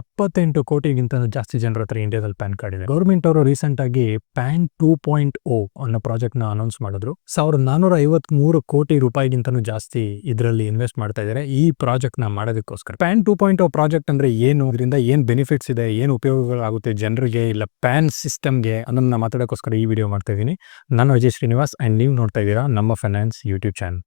ಎಪ್ಪತ್ತೆಂಟು ಕೋಟಿಗಿಂತ ಜಾಸ್ತಿ ಜನರ ಹತ್ರ ಇಂಡಿಯಾದಲ್ಲಿ ಪ್ಯಾನ್ ಕಾರ್ಡ್ ಇದೆ. ಗೌರ್ಮೆಂಟ್ ಅವರು ರೀಸೆಂಟ್ ಆಗಿ ಪ್ಯಾನ್ ಟೂ ಪಾಯಿಂಟ್ ಓ ಅನ್ನೋ ಪ್ರಾಜೆಕ್ಟ್ನ ಅನೌನ್ಸ್ ಮಾಡಿದ್ರು. ಸಾವಿರದ ನಾನೂರ ಐವತ್ ಮೂರು ಕೋಟಿ ರೂಪಾಯಿಗಿಂತನೂ ಜಾಸ್ತಿ ಇದರಲ್ಲಿ ಇನ್ವೆಸ್ಟ್ ಮಾಡ್ತಾ ಇದ್ದಾರೆ. ಈ ಪ್ರಾಜೆಕ್ಟ್ನ ಮಾಡೋದಕ್ಕೋಸ್ಕರ. PAN two point O project ಅಂದ್ರೆ ಏನು? ಇದರಿಂದ ಏನ್ ಬೆನಿಫಿಟ್ಸ್ ಇದೆ? ಏನು ಉಪಯೋಗಗಳಾಗುತ್ತೆ ಜನರಿಗೆ? ಇಲ್ಲ ಪ್ಯಾನ್ ಸಿಸ್ಟಮ್ಗೆ ಅನ್ನೋದನ್ನ ಮಾತಾಡೋಕ್ಕೋಸ್ಕರ ಈ ವಿಡಿಯೋ ಮಾಡ್ತಾ ಇದ್ದೀನಿ. ನಾನು ಅಜಯ್ ಶ್ರೀನಿವಾಸ್ ಅಂಡ್ ನೀವು ನೋಡ್ತಾ ಇದ್ದೀರಾ ನಮ್ಮ ಫೈನಾನ್ಸ್ ಯೂಟ್ಯೂಬ್ ಚಾನಲ್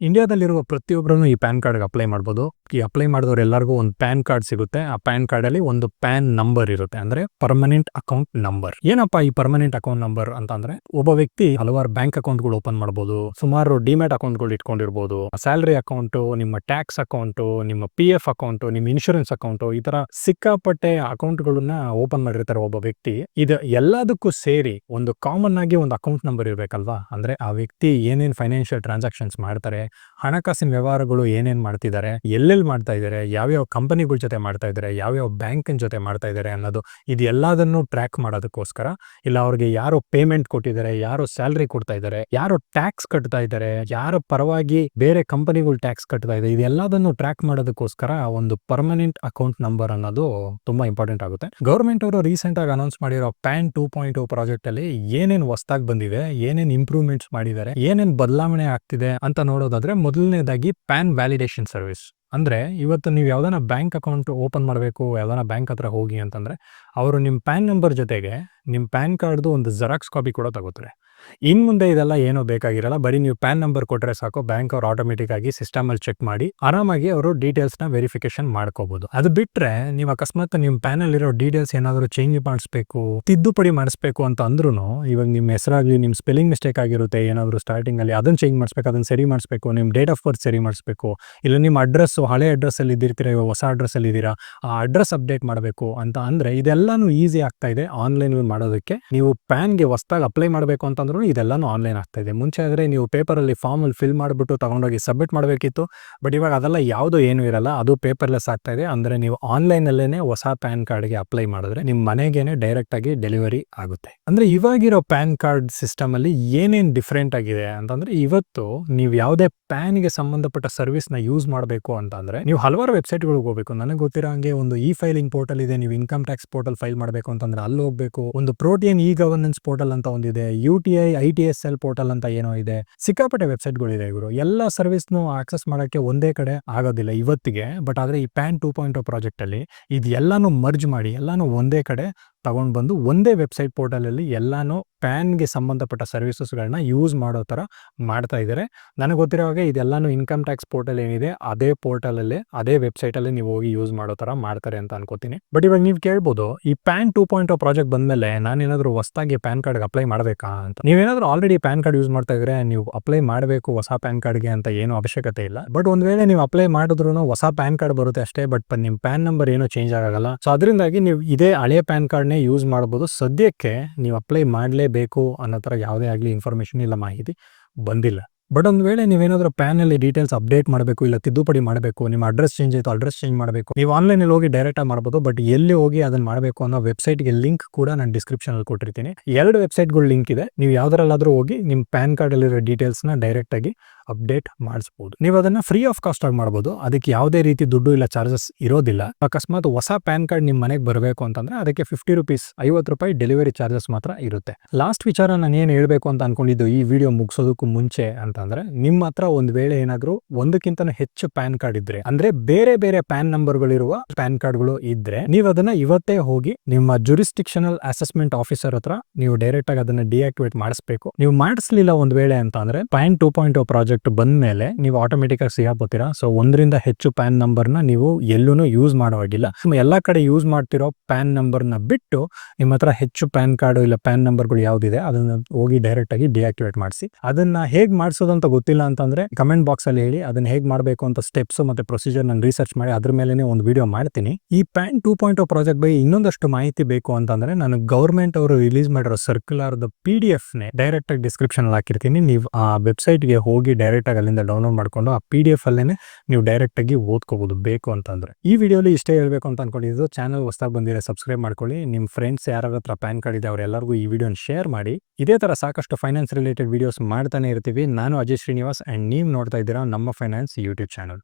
ಇಂಡಿಯಾದಲ್ಲಿರುವ ಪ್ರತಿಯೊಬ್ಬರೂ ಈ ಪ್ಯಾನ್ ಕಾರ್ಡ್ಗೆ ಅಪ್ಲೈ ಮಾಡ್ಬೋದು. ಈ ಅಪ್ಲೈ ಮಾಡಿದವ್ರು ಎಲ್ಲರಿಗೂ ಒಂದು ಪ್ಯಾನ್ ಕಾರ್ಡ್ ಸಿಗುತ್ತೆ. ಆ ಪ್ಯಾನ್ ಕಾರ್ಡಲ್ಲಿ ಒಂದು ಪ್ಯಾನ್ ನಂಬರ್ ಇರುತ್ತೆ. ಅಂದ್ರೆ ಪರ್ಮನೆಂಟ್ ಅಕೌಂಟ್ ನಂಬರ್. ಏನಪ್ಪ ಈ ಪರ್ಮನೆಂಟ್ ಅಕೌಂಟ್ ನಂಬರ್ ಅಂತ ಅಂದ್ರೆ, ಒಬ್ಬ ವ್ಯಕ್ತಿ ಹಲವಾರು ಬ್ಯಾಂಕ್ ಅಕೌಂಟ್ಗಳು ಓಪನ್ ಮಾಡ್ಬೋದು. ಸುಮಾರು ಡಿಮ್ಯಾಟ್ ಅಕೌಂಟ್ಗಳು ಇಟ್ಕೊಂಡಿರ್ಬೋದು. ಸ್ಯಾಲರಿ ಅಕೌಂಟು, ನಿಮ್ಮ ಟ್ಯಾಕ್ಸ್ ಅಕೌಂಟು, ನಿಮ್ಮ ಪಿ ಎಫ್ ಅಕೌಂಟು, ನಿಮ್ಮ ಇನ್ಶೂರೆನ್ಸ್ ಅಕೌಂಟು ಈ ತರ ಸಿಕ್ಕಾಪಟ್ಟೆ ಅಕೌಂಟ್ಗಳನ್ನ ಓಪನ್ ಮಾಡಿರ್ತಾರೆ ಒಬ್ಬ ವ್ಯಕ್ತಿ. ಇದು ಎಲ್ಲದಕ್ಕೂ ಸೇರಿ ಒಂದು ಕಾಮನ್ ಆಗಿ ಒಂದು ಅಕೌಂಟ್ ನಂಬರ್ ಇರಬೇಕಲ್ವಾ? ಅಂದ್ರೆ ಆ ವ್ಯಕ್ತಿ ಏನೇನು ಫೈನಾನ್ಷಿಯಲ್ ಟ್ರಾನ್ಸಾಕ್ಷನ್ಸ್ ಮಾಡ್ತಾರೆ ಹಣಕಾಸಿನ ವ್ಯವಹಾರಗಳು ಏನೇನು ಮಾಡ್ತಿದ್ದಾರೆ, ಎಲ್ಲೆಲ್ಲಿ ಮಾಡ್ತಾ ಇದ್ದಾರೆ, ಯಾವ್ಯಾವ ಕಂಪನಿಗಳ ಜೊತೆ ಮಾಡ್ತಾ ಇದ್ದಾರೆ, ಯಾವ್ಯಾವ ಬ್ಯಾಂಕಿನ ಜೊತೆ ಮಾಡ್ತಾ ಇದ್ದಾರೆ ಅನ್ನೋದು ಇದು ಎಲ್ಲದನ್ನು ಟ್ರ್ಯಾಕ್ ಮಾಡೋದಕ್ಕೋಸ್ಕರ, ಇಲ್ಲ ಅವ್ರಿಗೆ ಯಾರು ಪೇಮೆಂಟ್ ಕೊಟ್ಟಿದ್ದಾರೆ, ಯಾರು ಸ್ಯಾಲ್ರಿ ಕೊಡ್ತಾ ಇದ್ದಾರೆ, ಯಾರು ಟ್ಯಾಕ್ಸ್ ಕಟ್ತಾ ಇದ್ದಾರೆ, ಯಾರ ಪರವಾಗಿ ಬೇರೆ ಕಂಪನಿಗಳು ಟ್ಯಾಕ್ಸ್ ಕಟ್ತಾ ಇದೆ ಇದೆಲ್ಲದನ್ನು ಟ್ರ್ಯಾಕ್ ಮಾಡೋದಕ್ಕೋಸ್ಕರ ಒಂದು ಪರ್ಮನೆಂಟ್ ಅಕೌಂಟ್ ನಂಬರ್ ಅನ್ನೋದು ತುಂಬಾ ಇಂಪಾರ್ಟೆಂಟ್ ಆಗುತ್ತೆ. ಗೌರ್ಮೆಂಟ್ ಅವರು ರೀಸೆಂಟ್ ಆಗಿ ಅನೌನ್ಸ್ ಮಾಡಿರೋ ಪ್ಯಾನ್ ಟೂ ಪಾಯಿಂಟ್ ಪ್ರಾಜೆಕ್ಟ್ ಅಲ್ಲಿ ಏನೇನು ಹೊಸದಾಗಿ ಬಂದಿದೆ, ಏನೇನು ಇಂಪ್ರೂವ್ಮೆಂಟ್ಸ್ ಮಾಡಿದ್ದಾರೆ, ಏನೇನು ಬದಲಾವಣೆ ಆಗ್ತಿದೆ ಅಂತ ನೋಡೋದಾದ್ರೆ ಮೊದಲನೇದಾಗಿ ಪ್ಯಾನ್ ವ್ಯಾಲಿಡೇಷನ್ ಸರ್ವಿಸ್. ಅಂದ್ರೆ ಇವತ್ತು ನೀವು ಯಾವ್ದಾನ ಬ್ಯಾಂಕ್ ಅಕೌಂಟ್ ಓಪನ್ ಮಾಡಬೇಕು, ಯಾವ್ದಾನ ಬ್ಯಾಂಕ್ ಹತ್ರ ಹೋಗಿ ಅಂತಂದ್ರೆ, ಅವರು ನಿಮ್ಮ ಪ್ಯಾನ್ ನಂಬರ್ ಜೊತೆಗೆ ನಿಮ್ಮ ಪ್ಯಾನ್ ಕಾರ್ಡ್ದು ಒಂದು ಜೆರಾಕ್ಸ್ ಕಾಪಿ ಕೂಡ ತಗೋತಾರೆ. ಇನ್ ಮುಂದೆ ಇದೆಲ್ಲ ಏನೂ ಬೇಕಾಗಿರಲ್ಲ. ಬರೀ ನೀವು ಪ್ಯಾನ್ ನಂಬರ್ ಕೊಟ್ಟರೆ ಸಾಕು. ಬ್ಯಾಂಕ್ ಅವ್ರು ಆಟೋಮೆಟಿಕ್ ಆಗಿ ಸಿಸ್ಟಮ್ ಅಲ್ಲಿ ಚೆಕ್ ಮಾಡಿ ಆರಾಮಾಗಿ ಅವರು ಡೀಟೇಲ್ಸ್ನ ವೆರಿಫಿಕೇಶನ್ ಮಾಡ್ಕೋಬಹುದು ಅದು ಬಿಟ್ಟರೆ ನೀವು ಅಕಸ್ಮಾತ್ ನಿಮ್ಮ ಪ್ಯಾನ್ ಅಲ್ಲಿರೋ ಡೀಟೇಲ್ಸ್ ಏನಾದರೂ ಚೇಂಜ್ ಮಾಡಿಸ್ಬೇಕು, ತಿದ್ದುಪಡಿ ಮಾಡಿಸ್ಬೇಕು ಅಂತ ಅಂದ್ರೂ ಇವಾಗ ನಿಮ್ಮ ಹೆಸರಾಗ್ಲಿ, ನಿಮ್ಮ ಸ್ಪೆಲ್ಲಿಂಗ್ ಮಿಸ್ಟೇಕ್ ಆಗಿರುತ್ತೆ, ಏನಾದರೂ ಸ್ಟಾರ್ಟಿಂಗ್ ಅಲ್ಲಿ ಅದನ್ನ ಚೇಂಜ್ ಮಾಡಿಸ್ಬೇಕು, ಅದನ್ನ ಸರಿ ಮಾಡಿಸ್ಬೇಕು, ನಿಮ್ಮ ಡೇಟ್ ಆಫ್ ಬರ್ತ್ ಸರಿ ಮಾಡಿಸ್ಬೇಕು, ಇಲ್ಲ ನಿಮ್ಮ ಅಡ್ರೆಸ್ ಹಳೆ ಅಡ್ರೆಸ್ ಅಲ್ಲಿ ಇದ್ದಿರ್ತೀರಾ, ಇವಾಗ ಹೊಸ ಅಡ್ರೆಸ್ ಅಲ್ಲಿ ಇದ್ದೀರಾ, ಆ ಅಡ್ರೆಸ್ ಅಪ್ಡೇಟ್ ಮಾಡಬೇಕು ಅಂತ ಅಂದ್ರೆ ಇದೆಲ್ಲಾನು ಈಸಿ ಆಗ್ತಾ ಇದೆ ಆನ್ಲೈನ್ ಮಾಡೋದಕ್ಕೆ. ನೀವು ಪ್ಯಾನ್ಗೆ ಹೊಸದಾಗಿ ಅಪ್ಲೈ ಮಾಡಬೇಕು ಅಂತಂದ್ರೂ ಇದೆಲ್ಲಾನು ಆನ್ಲೈನ್ ಆಗ್ತಾಯಿದೆ ಮುಂಚೆ ಆದರೆ ನೀವು ಪೇಪರಲ್ಲಿ ಫಾರ್ಮಲ್ಲಿ ಫಿಲ್ ಮಾಡಿಬಿಟ್ಟು ತೊಗೊಂಡೋಗಿ ಸಬ್ಮಿಟ್ ಮಾಡಬೇಕಿತ್ತು. ಬಟ್ ಇವಾಗ ಅದೆಲ್ಲ ಯಾವುದೂ ಏನೂ ಇರಲ್ಲ. ಅದು ಪೇಪರ್ಲೆಸ್ ಆಗ್ತಾಯಿದೆ ಅಂದರೆ ನೀವು ಆನ್ಲೈನಲ್ಲೇ ಹೊಸ ಪ್ಯಾನ್ ಕಾರ್ಡ್ಗೆ ಅಪ್ಲೈ ಮಾಡಿದ್ರೆ ನಿಮ್ಮ ಮನೆಗೇನೆ ಡೈರೆಕ್ಟಾಗಿ ಡೆಲಿವರಿ ಆಗುತ್ತೆ. ಅಂದರೆ ಇವಾಗಿರೋ ಪ್ಯಾನ್ ಕಾರ್ಡ್ ಸಿಸ್ಟಮಲ್ಲಿ ಏನೇನು ಡಿಫ್ರೆಂಟ್ ಆಗಿದೆ ಅಂತಂದರೆ ಇವತ್ತು ನೀವು ಯಾವುದೇ ಪ್ಯಾನ್ಗೆ ಸಂಬಂಧಪಟ್ಟ ಸರ್ವಿಸ್ನ ಯೂಸ್ ಮಾಡಬೇಕು ಅಂತಂದರೆ ನೀವು ಹಲವಾರು ವೆಬ್ಸೈಟ್ಗಳಿಗೆ ಹೋಗಬೇಕು. ನನಗೆ ಗೊತ್ತಿರೋ ಹಂಗೆ ಒಂದು ಇ ಫೈಲಿಂಗ್ ಪೋರ್ಟಲ್ ಇದೆ. ನೀವು ಇನ್ಕಮ್ ಟ್ಯಾಕ್ಸ್ ಪೋರ್ಟಲ್ ಫೈಲ್ ಮಾಡಬೇಕು ಅಂತಂದ್ರೆ ಅಲ್ಲಿ ಹೋಗಬೇಕು. ಒಂದು ಪ್ರೋಟೀನ್ ಇ ಗವರ್ನೆನ್ಸ್ ಪೋರ್ಟಲ್ ಅಂತ ಒಂದಿದೆ. U T I I T S L portal ಅಂತ ಏನೋ ಇದೆ. ಸಿಕ್ಕಾಪಟ್ಟೆ ವೆಬ್ಸೈಟ್ಗಳಿದೆ ಇವರು. ಎಲ್ಲ ಸರ್ವಿಸ್ನು ಆಕ್ಸೆಸ್ ಮಾಡೋಕ್ಕೆ ಒಂದೇ ಕಡೆ ಆಗೋದಿಲ್ಲ ಇವತ್ತಿಗೆ. ಬಟ್ ಆದರೆ ಈ ಪ್ಯಾನ್ ಟೂ ಪಾಯಿಂಟ್ ಪ್ರಾಜೆಕ್ಟ್ ಅಲ್ಲಿ ಇದು ಎಲ್ಲಾನು ಮರ್ಜ್ ಮಾಡಿ, ಎಲ್ಲಾನು ಒಂದೇ ಕಡೆ ತಗೊಂಡು ಬಂದು ಒಂದೇ ವೆಬ್ಸೈಟ್ ಪೋರ್ಟಲಲ್ಲಿ ಎಲ್ಲಾನು ಪ್ಯಾನ್ಗೆ ಸಂಬಂಧಪಟ್ಟ ಸರ್ವಿಸಸ್ಗಳನ್ನ ಯೂಸ್ ಮಾಡೋ ಥರ ಮಾಡ್ತಾ ಇದ್ದಾರೆ ನನಗೆ ಗೊತ್ತಿರೋ ಹಾಗೆ ಇದೆಲ್ಲಾನು ಇನ್ಕಮ್ ಟ್ಯಾಕ್ಸ್ ಪೋರ್ಟಲ್ ಏನಿದೆ, ಅದೇ ಪೋರ್ಟಲಲ್ಲೇ, ಅದೇ ವೆಬ್ಸೈಟಲ್ಲಿ ನೀವು ಹೋಗಿ ಯೂಸ್ ಮಾಡೋ ಥರ ಮಾಡ್ತಾರೆ ಅಂತ ಅನ್ಕೋತೀನಿ. ಬಟ್ ಇವಾಗ ನೀವು ಕೇಳ್ಬೋದು, ಈ ಪ್ಯಾನ್ ಟೂ ಪಾಯಿಂಟ್ ಪ್ರಾಜೆಕ್ಟ್ ಬಂದಮೇಲೆ ನಾನೇನಾದರೂ ಹೊಸದಾಗಿ ಪ್ಯಾನ್ ಕಾರ್ಡ್ಗೆ ಅಪ್ಲೈ ಮಾಡಬೇಕಾ ಅಂತ? ನೀವೇನಾದರೂ ಆಲ್ರೆಡಿ ಪ್ಯಾನ್ ಕಾರ್ಡ್ ಯೂಸ್ ಮಾಡ್ತಾ ಇದ್ರೆ ನೀವು ಅಪ್ಲೈ ಮಾಡಬೇಕು ಹೊಸ ಪ್ಯಾನ್ ಕಾರ್ಡ್ಗೆ ಅಂತ ಏನು ಅವಶ್ಯಕತೆ ಇಲ್ಲ. ಬಟ್ ಒಂದು ವೇಳೆ ನೀವು ಅಪ್ಲೈ ಮಾಡಿದ್ರು ಹೊಸ ಪ್ಯಾನ್ ಕಾರ್ಡ್ ಬರುತ್ತೆ ಅಷ್ಟೇ ಬಟ್ ನಿಮ್ಮ ಪ್ಯಾನ್ ನಂಬರ್ ಏನೋ ಚೇಂಜ್ ಆಗಲ್ಲ. ಸೊ ಅದರಿಂದಾಗಿ ನೀವು ಇದೇ ಹಳೆಯ ಪ್ಯಾನ್ ಕಾರ್ಡ್ನೇ ಯೂಸ್ ಮಾಡ್ಬೋದು. ಸದ್ಯಕ್ಕೆ ನೀವು ಅಪ್ಲೈ ಮಾಡಲೇಬೇಕು ಅನ್ನೋ ಥರ ಯಾವುದೇ ಆಗಲಿ ಇನ್ಫಾರ್ಮೇಷನ್ ಇಲ್ಲ ಮಾಹಿತಿ ಬಂದಿಲ್ಲ. ಬಟ್ ಒಂದು ವೇಳೆ ನೀವೇನಾದರೂ ಪ್ಯಾನಲ್ಲಿ ಡೀಟೇಲ್ಸ್ ಅಪ್ಡೇಟ್ ಮಾಡಬೇಕು, ಇಲ್ಲ ತಿದ್ದುಪಡಿ ಮಾಡಬೇಕು, ನಿಮ್ಮ ಅಡ್ರೆಸ್ ಚೇಂಜ್ ಆಯಿತು ಅಡ್ರೆಸ್ ಚೇಂಜ್ ಮಾಡಬೇಕು, ನೀವು ಆನ್ಲೈನಲ್ಲಿ ಹೋಗಿ ಡೈರೆಕ್ಟಾಗಿ ಮಾಡಬಹುದು ಬಟ್ ಎಲ್ಲಿ ಹೋಗಿ ಅದನ್ನ ಮಾಡಬೇಕು ಅನ್ನೋ ವೆಬ್ಸೈಟ್ಗೆ ಲಿಂಕ್ ಕೂಡ ನಾನು ಡಿಸ್ಕ್ರಿಪ್ಷನಲ್ಲಿ ಕೊಟ್ಟಿರ್ತೀನಿ. ಎರಡು ವೆಬ್ಸೈಟ್ಗಳು ಲಿಂಕ್ ಇದೆ. ನೀವು ಯಾವ್ದರಲ್ಲಾದರೂ ಹೋಗಿ ನಿಮ್ಮ ಪ್ಯಾನ್ ಕಾರ್ಡಲ್ಲಿರೋ ಡೀಟೇಲ್ಸ್ನ ಡೈರೆಕ್ಟಾಗಿ ಅಪ್ಡೇಟ್ ಮಾಡಿಸ್ಬೋದು. ನೀವು ಅದನ್ನ ಫ್ರೀ ಆಫ್ ಕಾಸ್ಟ್ ಆಗಿ ಮಾಡ್ಬೋದು. ಅದಕ್ಕೆ ಯಾವುದೇ ರೀತಿ ದುಡ್ಡು ಇಲ್ಲ, ಚಾರ್ಜಸ್ ಇರೋದಿಲ್ಲ. ಅಕಸ್ಮಾತ್ ಹೊಸ ಪ್ಯಾನ್ ಕಾರ್ಡ್ ನಿಮ್ಮ ಮನೆಗೆ ಬರಬೇಕು ಅಂತಂದ್ರೆ ಅದಕ್ಕೆ ಫಿಫ್ಟಿ ರುಪೀಸ್ ಐವತ್ತು ರೂಪಾಯಿ ಡೆಲಿವರಿ ಚಾರ್ಜಸ್ ಮಾತ್ರ ಇರುತ್ತೆ. ಲಾಸ್ಟ್ ವಿಚಾರ ನಾನು ಏನು ಹೇಳಬೇಕು ಅಂತ ಅನ್ಕೊಂಡಿದ್ದು ಈ ವಿಡಿಯೋ ಮುಗಿಸೋದಕ್ಕೂ ಮುಂಚೆ ಅಂತಂದ್ರೆ, ನಿಮ್ಮ ಹತ್ರ ಒಂದು ವೇಳೆ ಏನಾದರೂ ಒಂದಕ್ಕಿಂತ ಹೆಚ್ಚು ಪ್ಯಾನ್ ಕಾರ್ಡ್ ಇದ್ರೆ, ಅಂದ್ರೆ ಬೇರೆ ಬೇರೆ ಪ್ಯಾನ್ ನಂಬರ್ಗಳಿರುವ ಪ್ಯಾನ್ ಕಾರ್ಡ್ಗಳು ಇದ್ರೆ, ನೀವು ಅದನ್ನ ಇವತ್ತೇ ಹೋಗಿ ನಿಮ್ಮ ಜುರಿಸ್ಟಿಕ್ಷನಲ್ ಅಸೆಸ್ಮೆಂಟ್ ಆಫೀಸರ್ ಹತ್ರ ನೀವು ಡೈರೆಕ್ಟ್ ಆಗಿ ಅದನ್ನ ಡಿಆಕ್ಟಿವೇಟ್ ಮಾಡಿಸ್ಬೇಕು. ನೀವು ಮಾಡಿಸ್ಲಿಲ್ಲ ಒಂದು ವೇಳೆ ಅಂತ ಅಂದ್ರೆ ಪ್ಯಾನ್ ಟೂ ಪಾಯಿಂಟ್ ಪ್ರಾಜೆಕ್ಟ್ ಬಂದ ಮೇಲೆ ನೀವು ಆಟೋಮೆಟಿಕ್ ಆಗಿ ಸಿಗಾಕೋತೀರಾ ಸೊ ಒಂದರಿಂದ ಹೆಚ್ಚು ಪ್ಯಾನ್ ನಂಬರ್ನ ನೀವು ಎಲ್ಲೂ ಯೂಸ್ ಮಾಡೋವಾಗಿಲ್ಲ ಎಲ್ಲ ಕಡೆ ಯೂಸ್ ಮಾಡ್ತಿರೋ ಪ್ಯಾನ್ ನಂಬರ್ನ ಬಿಟ್ಟು ನಿಮ್ಮ ಹತ್ರ ಹೆಚ್ಚು ಪ್ಯಾನ್ ಕಾರ್ಡ್ ಇಲ್ಲ ಪ್ಯಾನ್ ನಂಬರ್ಗಳು ಯಾವ್ದಿದೆ, ಅದನ್ನ ಹೋಗಿ ಡೈರೆಕ್ಟ್ ಆಗಿ ಡಿಆಕ್ಟಿವೇಟ್ ಮಾಡಿಸಿ. ಅದನ್ನ ಹೇಗೆ ಮಾಡಿಸೋದು ಅಂತ ಗೊತ್ತಿಲ್ಲ ಅಂತಂದ್ರೆ ಕಮೆಂಟ್ ಬಾಕ್ಸ್ ಅಲ್ಲಿ ಹೇಳಿ, ಅದನ್ನ ಹೇಗೆ ಮಾಡಬೇಕು ಅಂತ ಸ್ಟೆಪ್ಸ್ ಮತ್ತೆ ಪ್ರೊಸೀಜರ್ ನಾನು ರಿಸರ್ಚ್ ಮಾಡಿ, ಅದ್ರ ಮೇಲೆ ಒಂದು ವಿಡಿಯೋ ಮಾಡ್ತೀನಿ. ಈ ಪ್ಯಾನ್ ಟೂ ಪಾಯಿಂಟ್ ಪ್ರಾಜೆಕ್ಟ್ ಬಗ್ಗೆ ಇನ್ನೊಂದಷ್ಟು ಮಾಹಿತಿ ಬೇಕು ಅಂತಂದ್ರೆ ನಾನು ಗೌರ್ಮೆಂಟ್ ಅವರು ರಿಲೀಸ್ ಮಾಡಿರೋ ಸರ್ಕ್ಯುಲರ್ ಪಿ ಡಿ ಎಫ್ ನೇ ಡೈರೆಕ್ಟ್ ಆಗಿ ಡಿಸ್ಕ್ರಿಪ್ಷನ್ ಅಲ್ಲಿ ಹಾಕಿರ್ತೀನಿ. ನೀವು ಆ ವೆಬ್ಸೈಟ್ಗೆ ಹೋಗಿ ಡೈರೆಕ್ಟಾಗಿ ಅಲ್ಲಿಂದ ಡೌನ್ಲೋಡ್ ಮಾಡ್ಕೊಂಡು ಆ ಪಿ ಡಿ ಎಫ್ ಅಲ್ಲೇ ನೀವು ಡೈರೆಕ್ಟಾಗಿ ಓದ್ಕೋಬೋದು ಬೇಕು ಅಂತಂದರೆ. ಈ ವಿಡಿಯೋಲಿ ಇಷ್ಟೇ ಹೇಳಬೇಕು ಅಂತ ಅನ್ಕೊಂಡಿದ್ದು, ಚಾನಲ್ ಹೊಸದಾಗಿ ಬಂದಿದೆ ಸಬ್ಸ್ಕ್ರೈಬ್ ಮಾಡ್ಕೊಳ್ಳಿ. ನಿಮ್ಮ ಫ್ರೆಂಡ್ಸ್ ಯಾರ ಹತ್ರ ಪ್ಯಾನ್ ಕಾರ್ಡ್ ಇದೆ ಅವರೆಲ್ಲರಿಗೂ ಈ ವಿಡಿಯೋನ ಶೇರ್ ಮಾಡಿ. ಇದೇ ಥರ ಸಾಕಷ್ಟು ಫೈನಾನ್ಸ್ ರಿಲೇಟೆಡ್ ವಿಡಿಯೋಸ್ ಮಾಡ್ತಾನೆ ಇರ್ತೀವಿ. ನಾನು ಅಜಯ್ ಶ್ರೀನಿವಾಸ್ ಆ್ಯಂಡ್ ನೀವು ನೋಡ್ತಾ ಇದ್ದೀರಾ ನಮ್ಮ ಫೈನಾನ್ಸ್ ಯೂಟ್ಯೂಬ್ ಚಾನಲ್